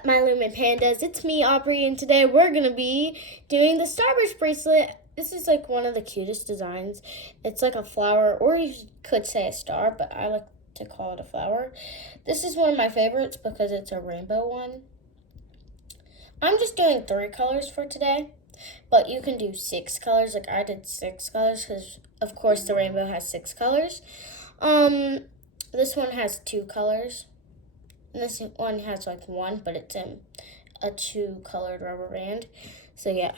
up, my Lumen Pandas? It's me, Aubrey, and today we're going to be doing the Starburst Bracelet. This is like one of the cutest designs. It's like a flower, or you could say a star, but I like to call it a flower. This is one of my favorites because it's a rainbow one. I'm just doing 3 colors for today, but you can do 6 colors. Like I did 6 colors because, of course, the rainbow has 6 colors. This one has 2 colors. And this one has like 1, but it's in a 2-colored rubber band. So yeah.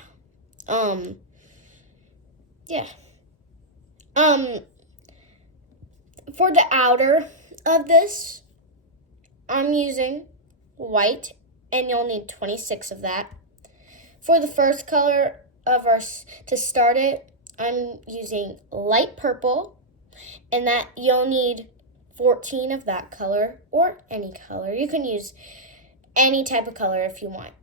For the outer of this, I'm using white, and you'll need 26 of that. For the first color of to start it, I'm using light purple, and that you'll need 14 of that color, or any color. You can use any type of color if you want.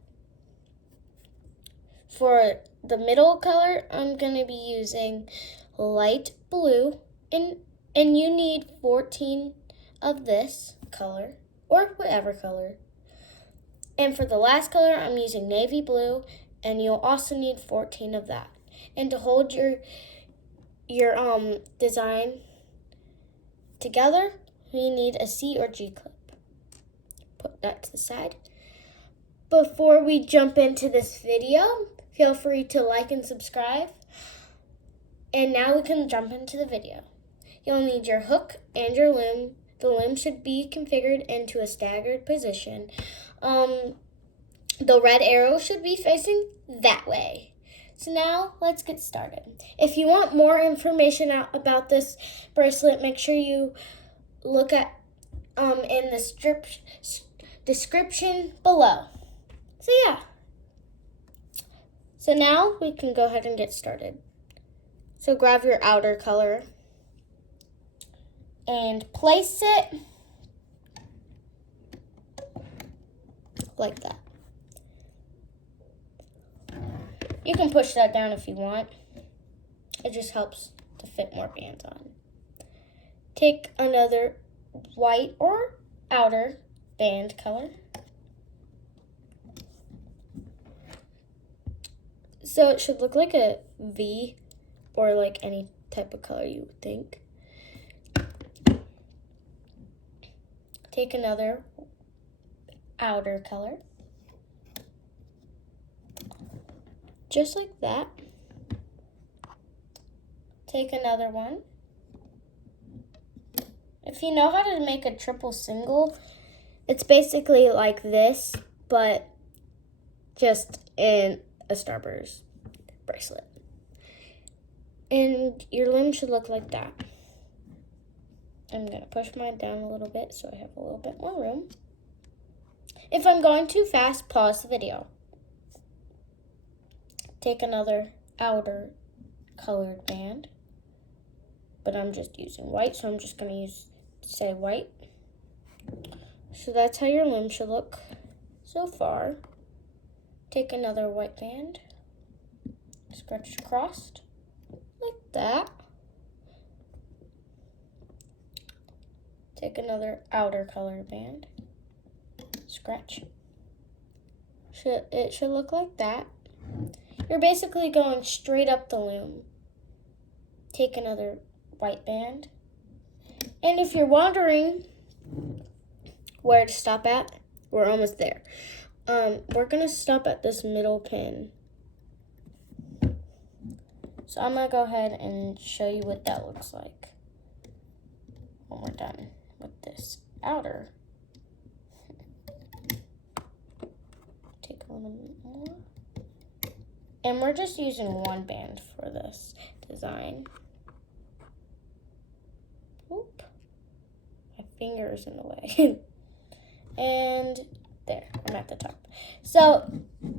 For the middle color, I'm going to be using light blue, and you need 14 of this color, or whatever color. And for the last color, I'm using navy blue, and you'll also need 14 of that. And to hold your design together, we need a C or G clip. Put that to the side. Before we jump into this video, feel free to like and subscribe. And now we can jump into the video. You'll need your hook and your loom. The loom should be configured into a staggered position. The red arrow should be facing that way. So now let's get started. If you want more information about this bracelet, make sure you look at in the description below. So yeah. So now we can go ahead and get started. So grab your outer color and place it like that. You can push that down if you want. It just helps to fit more bands on. Take another white or outer band color. So it should look like a V, or like any type of color you would think. Take another outer color. Just like that. Take another one. If you know how to make a triple single, it's basically like this, but just in a Starburst bracelet. And your loom should look like that. I'm going to push mine down a little bit so I have a little bit more room. If I'm going too fast, pause the video. Take another outer colored band, but I'm just using white, so I'm just going to say white. So that's how your loom should look so far. Take another white band, scratch across like that. Take another outer color band, scratch. It should look like that. You're basically going straight up the loom. Take another white band. And if you're wondering where to stop at, we're almost there. We're going to stop at this middle pin. So I'm going to go ahead and show you what that looks like when we're done with this outer. Take a little bit more. And we're just using 1 band for this design. Oop. My finger's in the way. And there, I'm at the top. So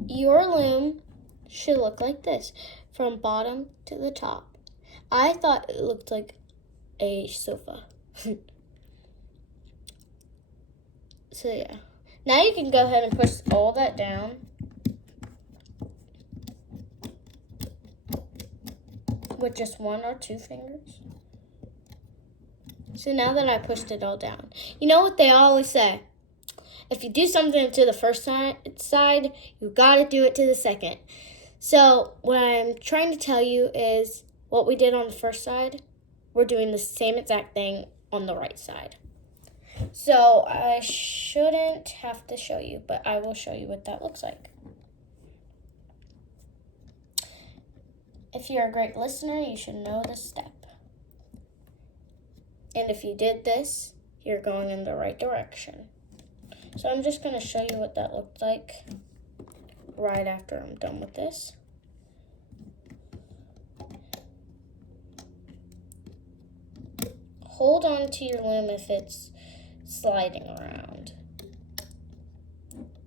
your loom should look like this, from bottom to the top. I thought it looked like a sofa. So yeah. Now you can go ahead and push all that down. With just 1 or 2 fingers. So now that I pushed it all down, you know what they always say? if you do something to the first side, you gotta do it to the second. So what I'm trying to tell you is what we did on the first side, we're doing the same exact thing on the right side. So I shouldn't have to show you, but I will show you what that looks like. If you're a great listener, you should know this step. And if you did this, you're going in the right direction. So I'm just going to show you what that looked like right after I'm done with this. Hold on to your loom if it's sliding around.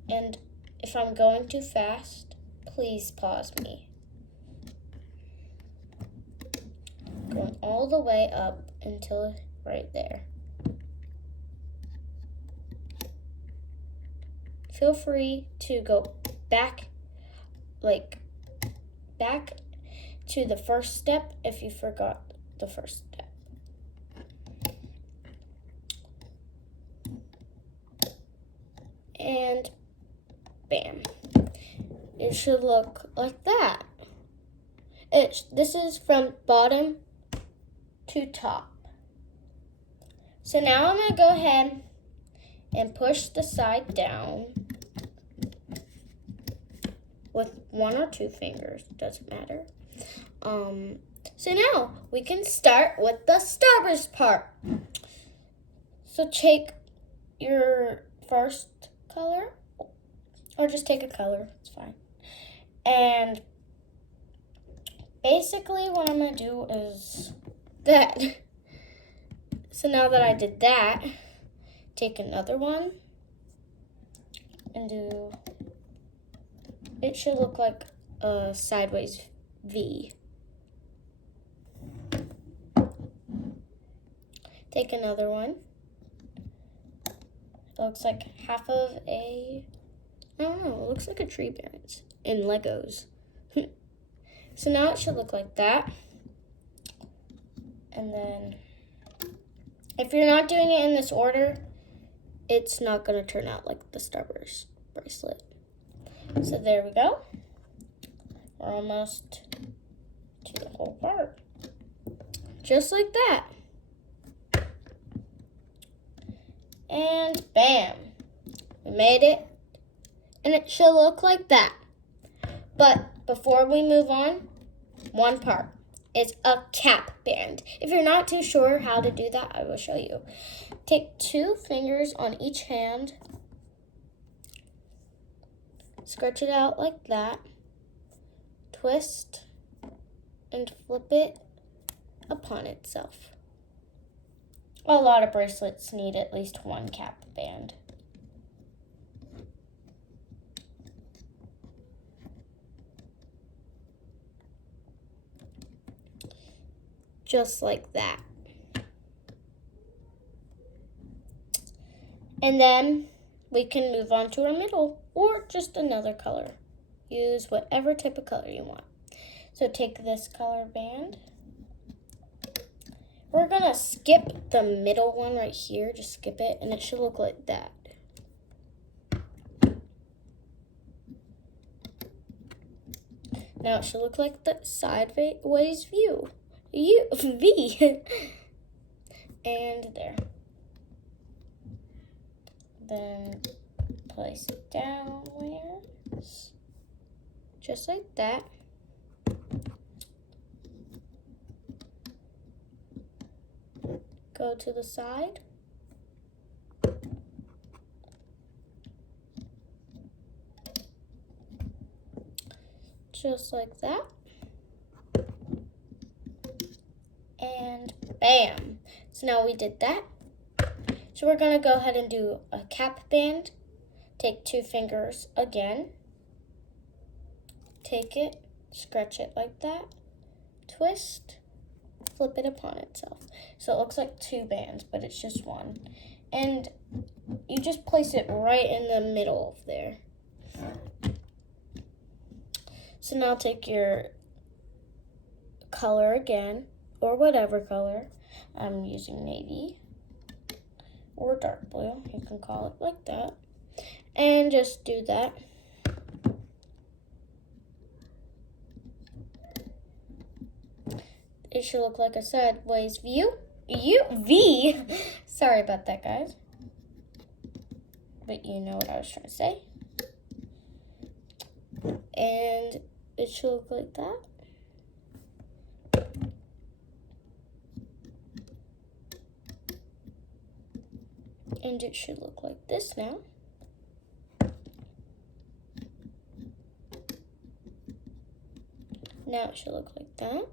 And if I'm going too fast, please pause me. Going all the way up until right there. Feel free to go back to the first step if you forgot the first step. And bam. It should look like that. This is from bottom to top. So now I'm going to go ahead and push the side down with 1 or 2 fingers, doesn't matter. So now we can start with the starburst part. So take your first color, or just take a color, it's fine. And basically what I'm going to do is that. So now that I did that, take another one and do, it should look like a sideways V. Take another one. It looks like half of a, I don't know, it looks like a tree branch in Legos. So now it should look like that. And then, if you're not doing it in this order, it's not going to turn out like the Starburst bracelet. So there we go. We're almost to the whole part. Just like that. And bam. We made it. And it should look like that. But before we move on, one part is a cap band. If you're not too sure how to do that, I will show you. Take 2 fingers on each hand. Stretch it out like that. Twist and flip it upon itself. A lot of bracelets need at least 1 cap band. Just like that. And then we can move on to our middle or just another color. Use whatever type of color you want. So take this color band. We're gonna skip the middle one right here, just skip it, and it should look like that. Now it should look like the sideways V. And there. Then place it down where, just like that. Go to the side. Just like that. And bam. So now we did that. So we're going to go ahead and do a cap band. Take 2 fingers again. Take it, scratch it like that. Twist, flip it upon itself. So it looks like 2 bands, but it's just 1. And you just place it right in the middle of there. So now take your color again, or whatever color. I'm using navy or dark blue, you can call it like that. And just do that. It should look like a sideways view. V. Sorry about that, guys. But you know what I was trying to say. And it should look like that. And it should look like this now. Now it should look like that.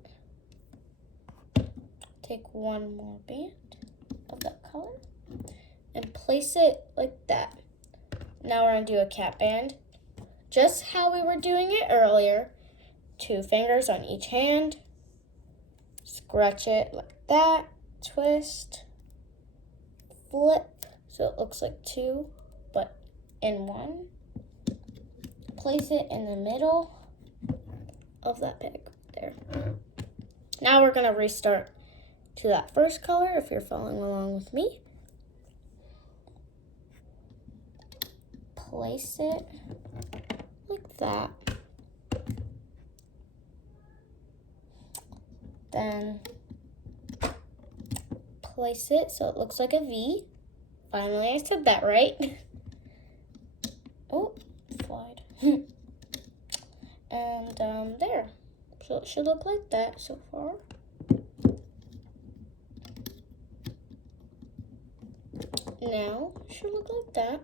Take one more band of that color and place it like that. Now we're gonna do a cap band, just how we were doing it earlier. 2 fingers on each hand, scratch it like that, twist, flip, so it looks like 2, but in 1. Place it in the middle of that peg there. Now we're gonna restart to that first color if you're following along with me. Place it like that. Then place it so it looks like a V. Finally, I said that right. Oh, slide. And there. So it should look like that so far. Now it should look like that.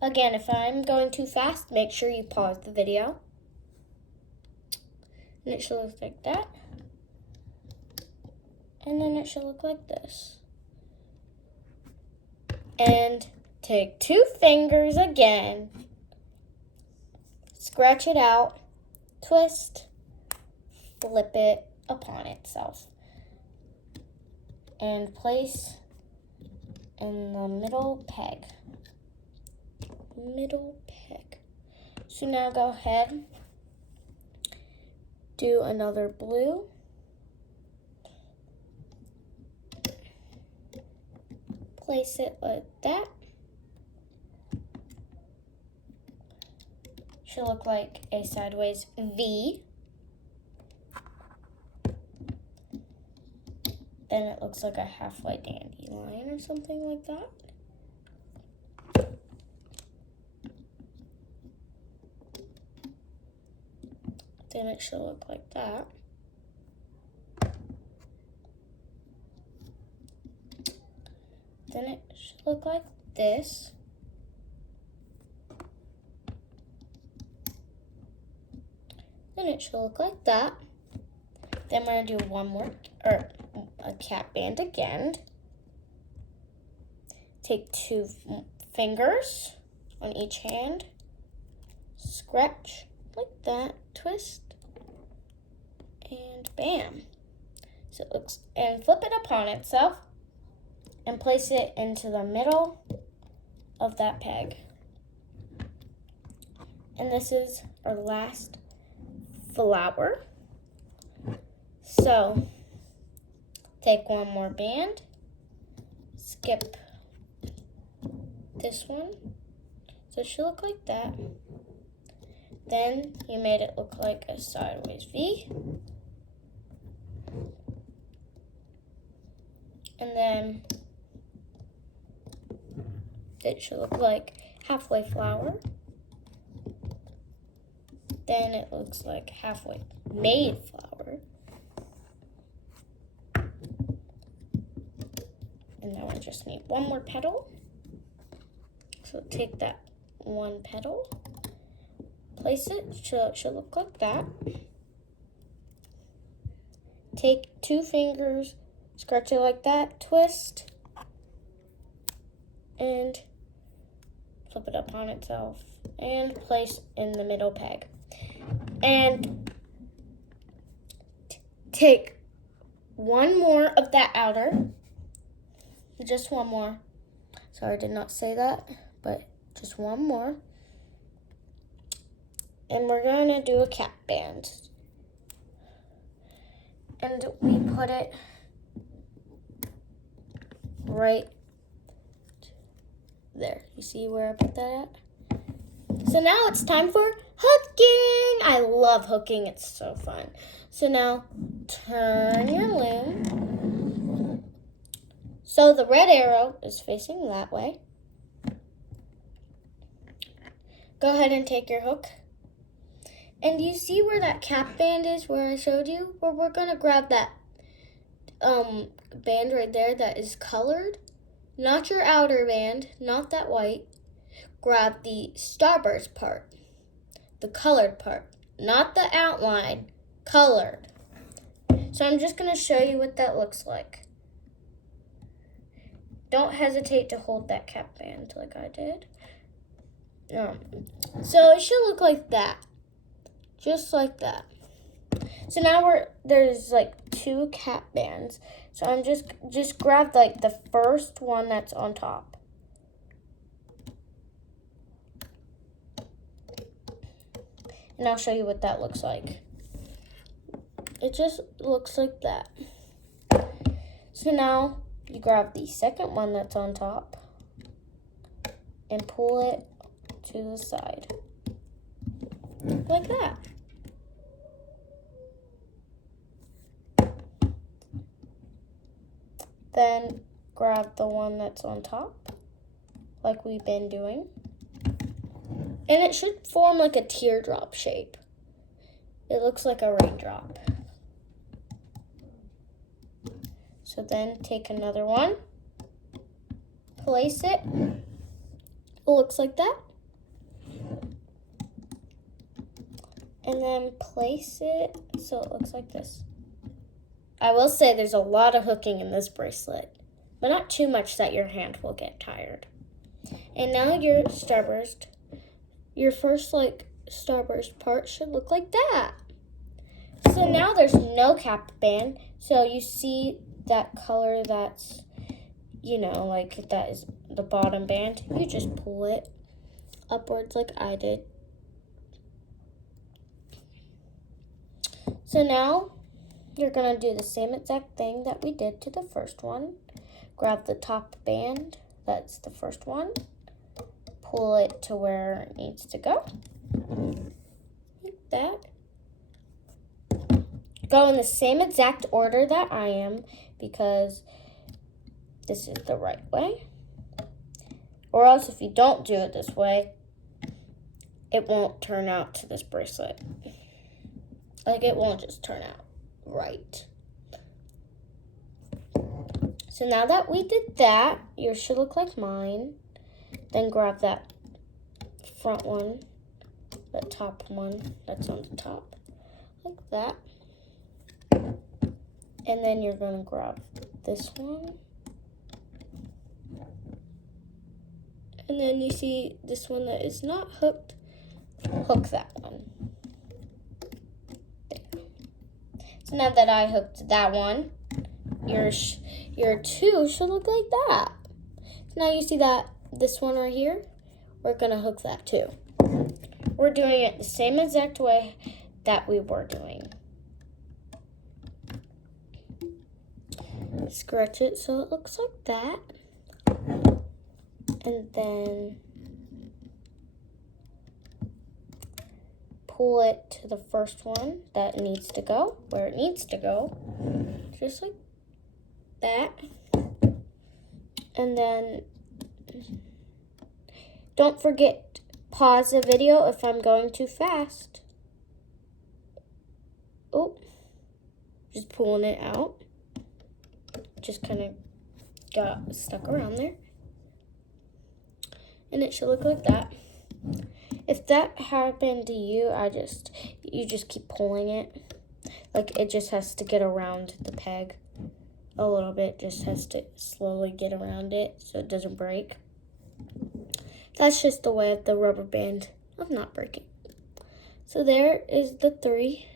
Again, if I'm going too fast, make sure you pause the video. And it should look like that. And then it should look like this. And take 2 fingers again. Scratch it out. Twist. Flip it upon itself. And place in the middle peg. Middle peg. So now go ahead, do another blue. Place it like that. Should look like a sideways V. Then it looks like a halfway dandelion or something like that. Then it should look like that. Then it should look like this. Then it should look like that. Then we're gonna do one more, or a cap band again. Take 2 fingers on each hand, scratch like that, twist, and bam. So it looks, and flip it upon itself and place it into the middle of that peg. And this is our last flower. So take one more band, skip this one, so it should look like that. Then you made it look like a sideways V. And then it should look like halfway flower. Then it looks like halfway made flower. And now I just need one more petal. So take that one petal, place it, so it should look like that. Take 2 fingers, scratch it like that, twist, and flip it upon itself, and place in the middle peg. And take one more of that outer, just one more. Sorry, I did not say that, but just one more. And we're gonna do a cap band. And we put it right there. You see where I put that at? So now it's time for hooking. I love hooking. It's so fun. So now turn your loom. So the red arrow is facing that way. Go ahead and take your hook. And you see where that cap band is, where I showed you? Where we're going to grab that band right there that is colored. Not your outer band, not that white. Grab the starburst part, the colored part, not the outline, colored. So I'm just going to show you what that looks like. Don't hesitate to hold that cap band like I did. So it should look like that. Just like that. So now there's like 2 cap bands. So I'm just grab like the first one that's on top. And I'll show you what that looks like. It just looks like that. So now you grab the second one that's on top and pull it to the side. Like that. Then grab the one that's on top, like we've been doing. And it should form like a teardrop shape. It looks like a raindrop. So then take another one, place it. It looks like that. And then place it so it looks like this. I will say there's a lot of hooking in this bracelet, but not too much that your hand will get tired. And now your starburst, your first like starburst part should look like that. So now there's no cap band. So you see that color that's, like that is the bottom band. You just pull it upwards like I did. So now you're going to do the same exact thing that we did to the first one. Grab the top band, that's the first one. Pull it to where it needs to go. Like that. Go in the same exact order that I am because this is the right way. Or else if you don't do it this way, it won't turn out to this bracelet. Like it won't just turn out right. So now that we did that, yours should look like mine. Then grab that front one, that top one that's on the top, like that. And then you're going to grab this one. And then you see this one that is not hooked, hook that one. So now that I hooked that one, your 2 should look like that. So now you see that this one right here, we're going to hook that too. We're doing it the same exact way that we were doing. Scratch it so it looks like that. And then pull it to the first one that needs to go, where it needs to go. Just like that. And then don't forget, pause the video if I'm going too fast. Oh, just pulling it out. Just kind of got stuck around there. And it should look like that. If that happened to you, you just keep pulling it. Like it just has to get around the peg a little bit. Just has to slowly get around it so it doesn't break. That's just the way of the rubber band of not breaking. So there is the 3.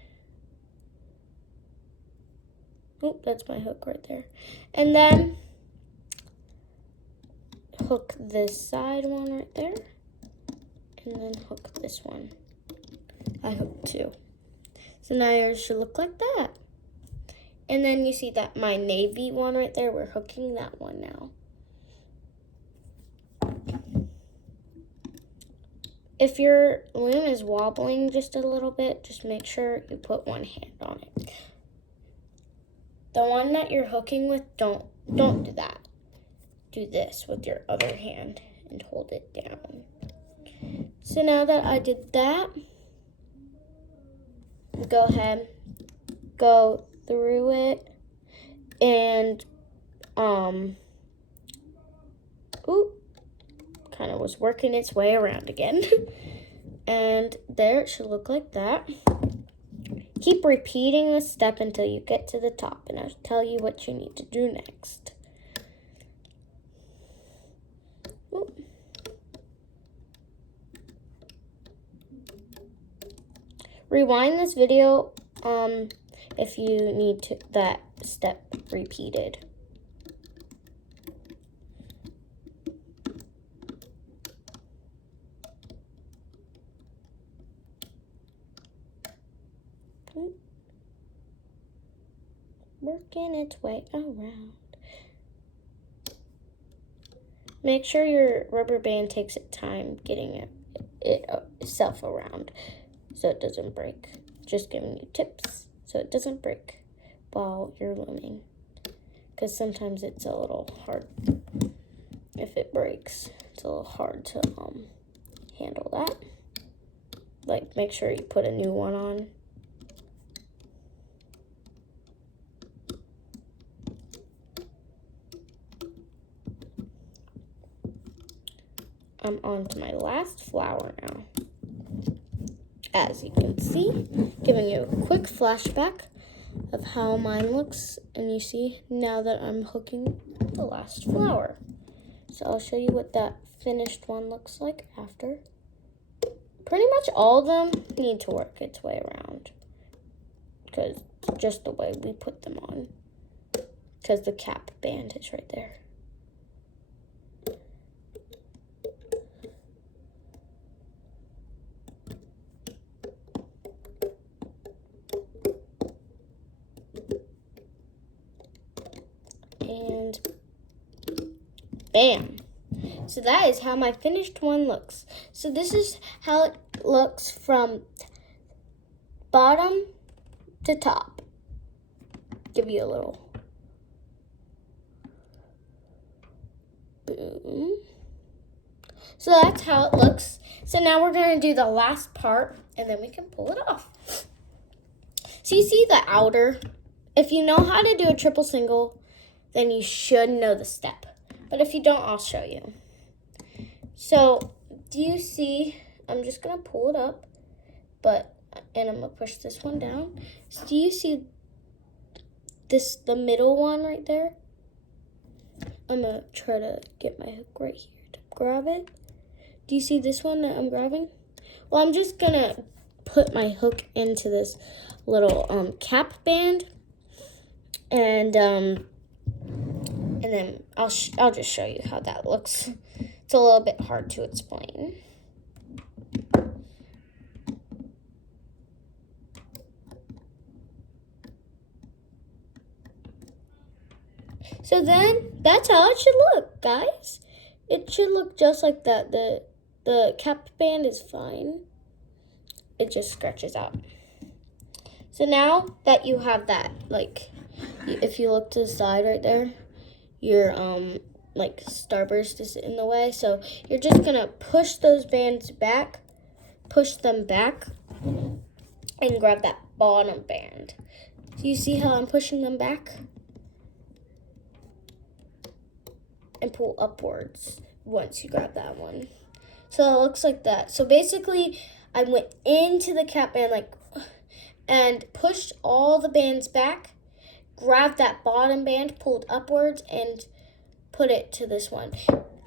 Oh, that's my hook right there. And then hook this side one right there. And then hook this one. I hooked 2. So now yours should look like that. And then you see that my navy one right there, we're hooking that one now. if your loom is wobbling just a little bit, just make sure you put one hand on it. The one that you're hooking with, don't do that. Do this with your other hand and hold it down. So now that I did that, go ahead, go through it, and kind of was working its way around again. And there it should look like that. Keep repeating this step until you get to the top, and I'll tell you what you need to do next. Rewind this video if you need that step repeated. Working its way around. Make sure your rubber band takes its time getting itself around so it doesn't break. Just giving you tips so it doesn't break while you're looming, because sometimes it's a little hard. If it breaks, it's a little hard to handle that. Like, make sure you put a new one on. I'm on to my last flower now. As you can see, giving you a quick flashback of how mine looks, and you see now that I'm hooking the last flower. So I'll show you what that finished one looks like after. Pretty much all of them need to work its way around, because just the way we put them on, because the cap band is right there. And bam. So that is how my finished one looks. So this is how it looks from bottom to top. Give you a little boom. So that's how it looks. So now we're going to do the last part, and then we can pull it off. So you see the outer. If you know how to do a triple single, then you should know the step. But if you don't, I'll show you. So, do you see, I'm just going to pull it up, and I'm going to push this one down. So do you see the middle one right there? I'm going to try to get my hook right here to grab it. Do you see this one that I'm grabbing? Well, I'm just going to put my hook into this little cap band, and then I'll just show you how that looks. It's a little bit hard to explain. So then, that's how it should look, guys. It should look just like that. The cap band is fine. It just stretches out. So now that you have that, like, if you look to the side right there, your like starburst is in the way, so you're just gonna push those bands back, push them back, and grab that bottom band. Do you see how I'm pushing them back? And pull upwards once you grab that one. So it looks like that. So basically, I went into the cap band and pushed all the bands back, grabbed that bottom band, pulled upwards, and put it to this one.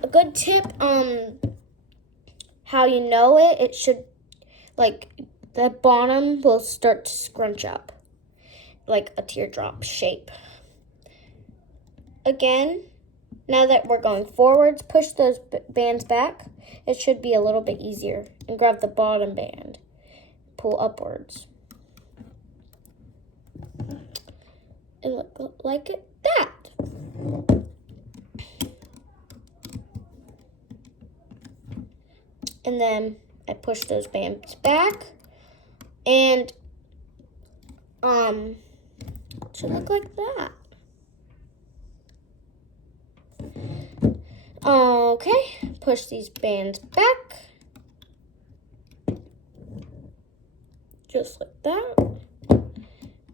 A good tip, how you know it should, like, the bottom will start to scrunch up, like a teardrop shape. Again, now that we're going forwards, push those bands back. It should be a little bit easier. And grab the bottom band, pull upwards. And look like that. And then I push those bands back, and it should look like that. Okay, push these bands back, just like that.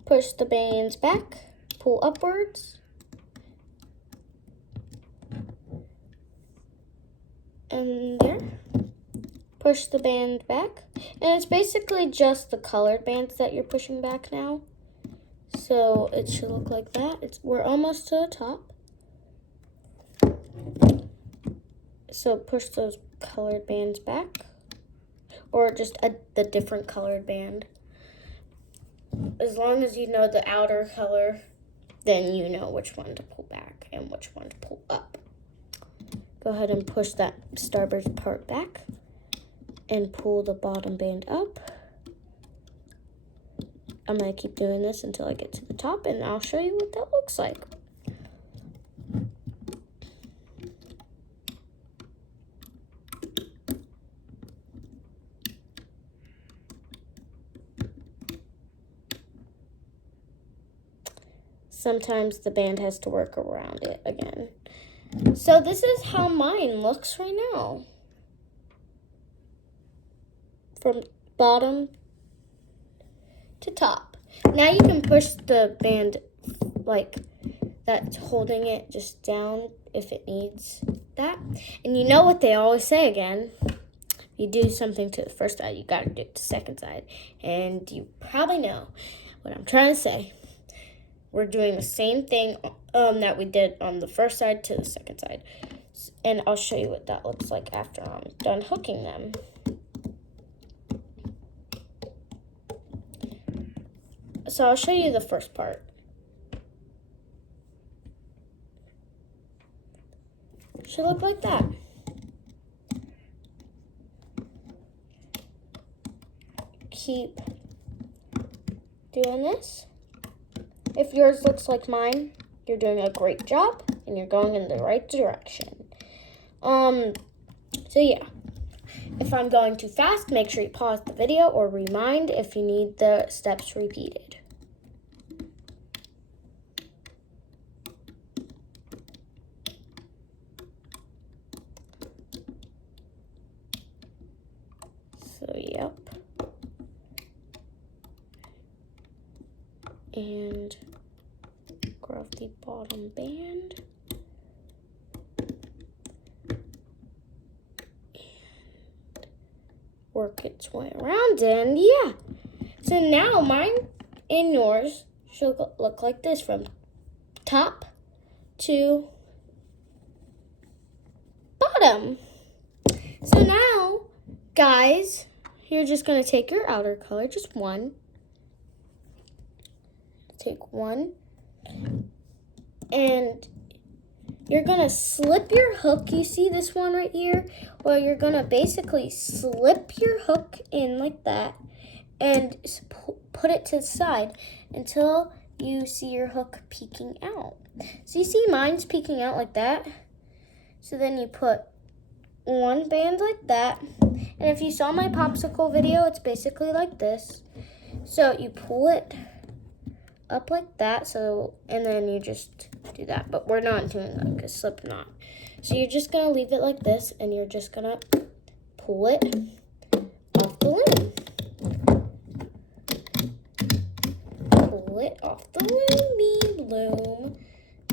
Push the bands back, pull upwards, and there. Push the band back, and it's basically just the colored bands that you're pushing back now. So it should look like that. We're almost to the top. So push those colored bands back, or just the different colored band. As long as you know the outer color, then you know which one to pull back and which one to pull up. Go ahead and push that starburst part back and pull the bottom band up. I'm going to keep doing this until I get to the top, and I'll show you what that looks like. Sometimes the band has to work around it again. So this is how mine looks right now. From bottom to top. Now you can push the band like that's holding it just down if it needs that. And you know what they always say again. You do something to the first side, you gotta do it to the second side. And you probably know what I'm trying to say. We're doing the same thing that we did on the first side to the second side. And I'll show you what that looks like after I'm done hooking them. So I'll show you the first part. Should look like that. Keep doing this. If yours looks like mine, you're doing a great job and you're going in the right direction. So yeah. If I'm going too fast, make sure you pause the video or rewind if you need the steps repeated. So, yep. And grab the bottom band. Work its way around, and yeah. So now mine and yours should look like this from top to bottom. So now, guys, you're just going to take your outer color, just one. Take one, and you're going to slip your hook. You see this one right here? Well, you're going to basically slip your hook in like that and put it to the side until you see your hook peeking out. So you see mine's peeking out like that. So then you put one band like that. And if you saw my popsicle video, it's basically like this. So you pull it up like that, and then you just do that, but we're not doing like a slip knot. So you're just gonna leave it like this, and you're just gonna pull it off the loom. Pull it off the loom.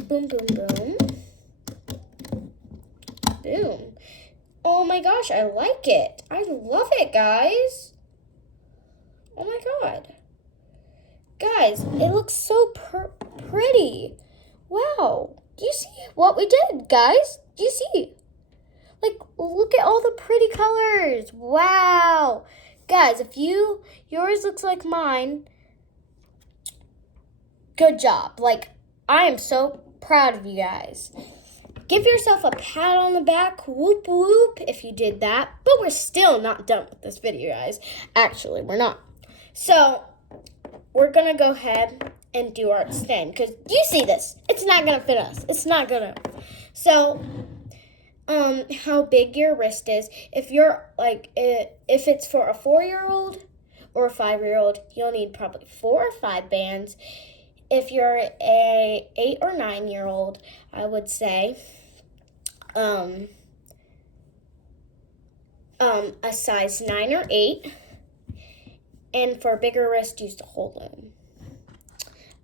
Boom, boom, boom. Boom. Oh my gosh, I like it. I love it, guys. Oh my god. Guys, it looks so pretty. Wow. Do you see what we did, guys? Do you see? Like, look at all the pretty colors. Wow. Guys, if yours looks like mine, good job. Like, I am so proud of you guys. Give yourself a pat on the back, whoop whoop, if you did that. But we're still not done with this video, guys. Actually, we're not. So, we're going to go ahead and do our extend, because you see this. It's not going to fit us. It's not going to. So, how big your wrist is. If you're like, if it's for a 4-year-old or a 5-year-old, you'll need probably 4 or 5 bands. If you're a 8 or 9-year-old, I would say a size 9 or 8. And for a bigger wrist, use the whole loom.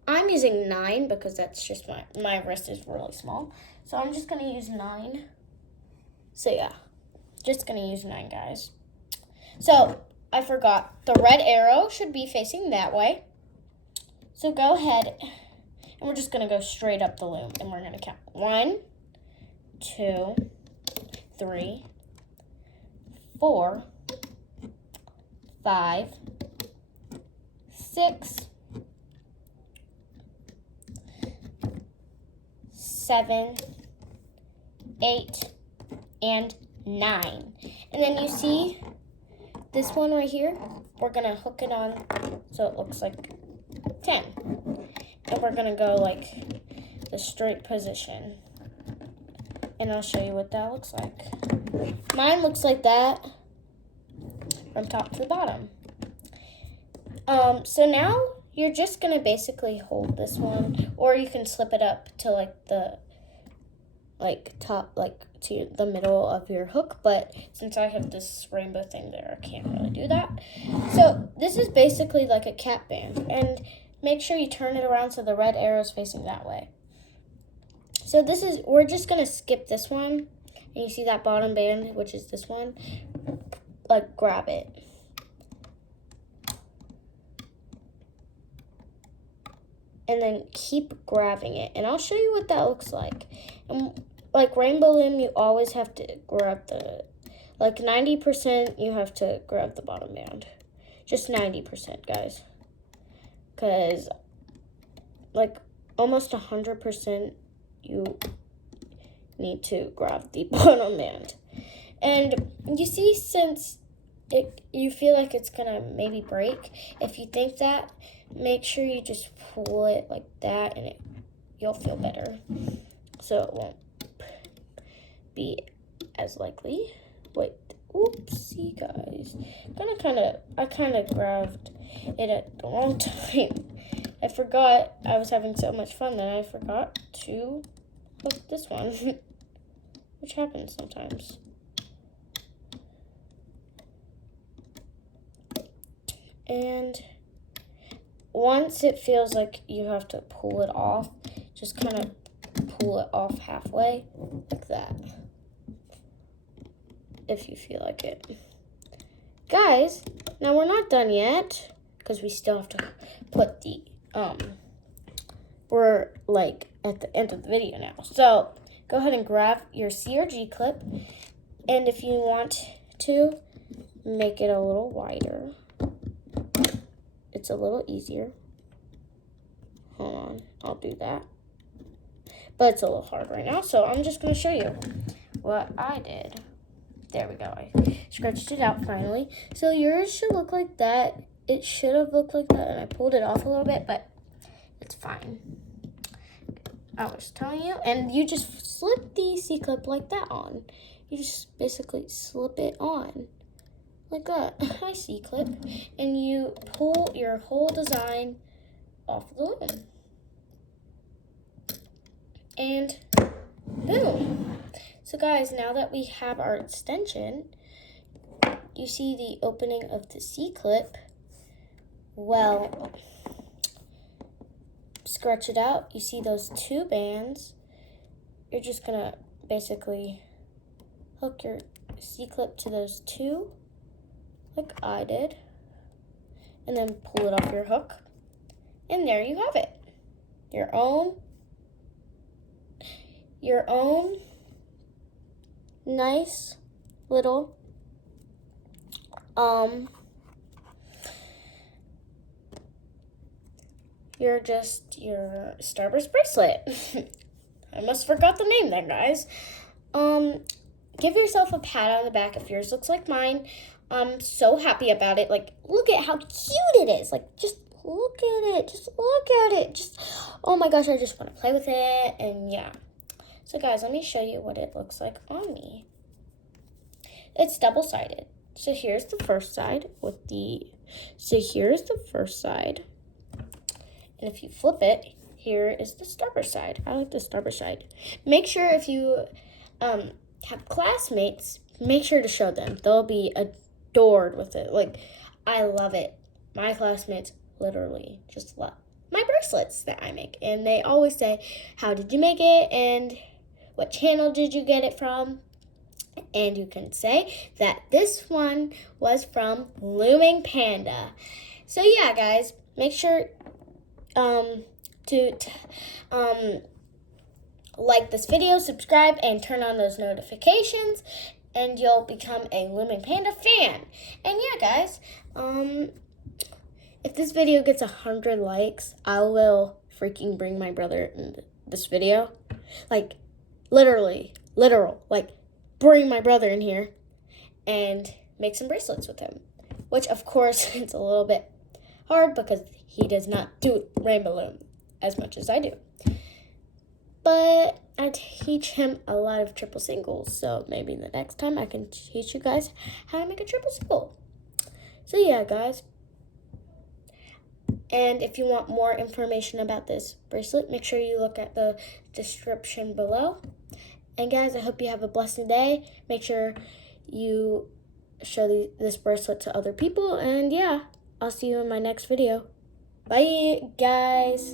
I'm using 9 because that's just my wrist is really small. So I'm just going to use 9. So yeah, just going to use 9, guys. So I forgot, the red arrow should be facing that way. So go ahead, and we're just going to go straight up the loom, and we're going to count 1, 2, 3, 4, 5, 6, 7, 8, and 9. And then you see this one right here, we're gonna hook it on so it looks like 10. And we're gonna go like the straight position. And I'll show you what that looks like. Mine looks like that from top to the bottom. So now you're just gonna basically hold this one, or you can slip it up to like the top, like to the middle of your hook, but since I have this rainbow thing there, I can't really do that. So this is basically like a cap band, and make sure you turn it around so the red arrow is facing that way. So we're just gonna skip this one, and you see that bottom band, which is this one, like grab it. And then keep grabbing it. And I'll show you what that looks like. And like rainbow loom, you always have to grab like 90% you have to grab the bottom band. Just 90%, guys. Because like almost 100% you need to grab the bottom band. And you see, since you feel like it's gonna maybe break, if you think that, make sure you just pull it like that, and you'll feel better, so it won't be as likely. Wait, oopsie, guys. I kind of grabbed it at the wrong time. I forgot. I was having so much fun that I forgot to hook this one, which happens sometimes. And once it feels like you have to pull it off, just kind of pull it off halfway, like that, if you feel like it. Guys, now we're not done yet, because we still have to put the, we're like at the end of the video now. So go ahead and grab your C or G clip, and if you want to, make it a little wider. It's a little easier. Hold on, I'll do that. But it's a little hard right now, so I'm just going to show you what I did. There we go. I scratched it out finally. So yours should look like that. It should have looked like that, and I pulled it off a little bit, but it's fine. I was telling you. And you just slip the C-clip like that on. You just basically slip it on. Like that, I C-clip, and you pull your whole design off the loom. And boom. So guys, now that we have our extension, you see the opening of the C-clip. Well, scratch it out. You see those 2 bands. You're just gonna basically hook your C-clip to those 2. Like I did, and then pull it off your hook, and there you have it, your own nice little your Starburst bracelet. I almost forgot the name then, guys. Give yourself a pat on the back if yours looks like mine. I'm so happy about it. Like, look at how cute it is. Like, just look at it. Just look at it. Just, oh my gosh, I just want to play with it. And yeah. So guys, let me show you what it looks like on me. It's double-sided. So here's the first side here's the first side. And if you flip it, here is the starburst side. I like the starburst side. Make sure if you have classmates, make sure to show them. They'll be adored with it. Like, I love it. My classmates literally just love my bracelets that I make. And they always say, how did you make it? And what channel did you get it from? And you can say that this one was from Looming Panda. So yeah, guys, make sure to like this video, subscribe, and turn on those notifications, and you'll become a Looming Panda fan. And yeah, guys, if this video gets 100 likes, I will freaking bring my brother in this video. Like, literal, like, bring my brother in here and make some bracelets with him. Which, of course, it's a little bit hard because he does not do rainbow loom as much as I do. But I teach him a lot of triple singles, so maybe the next time I can teach you guys how to make a triple single. So yeah, guys. And if you want more information about this bracelet, make sure you look at the description below. And guys, I hope you have a blessed day. Make sure you show this bracelet to other people. And yeah, I'll see you in my next video. Bye, guys.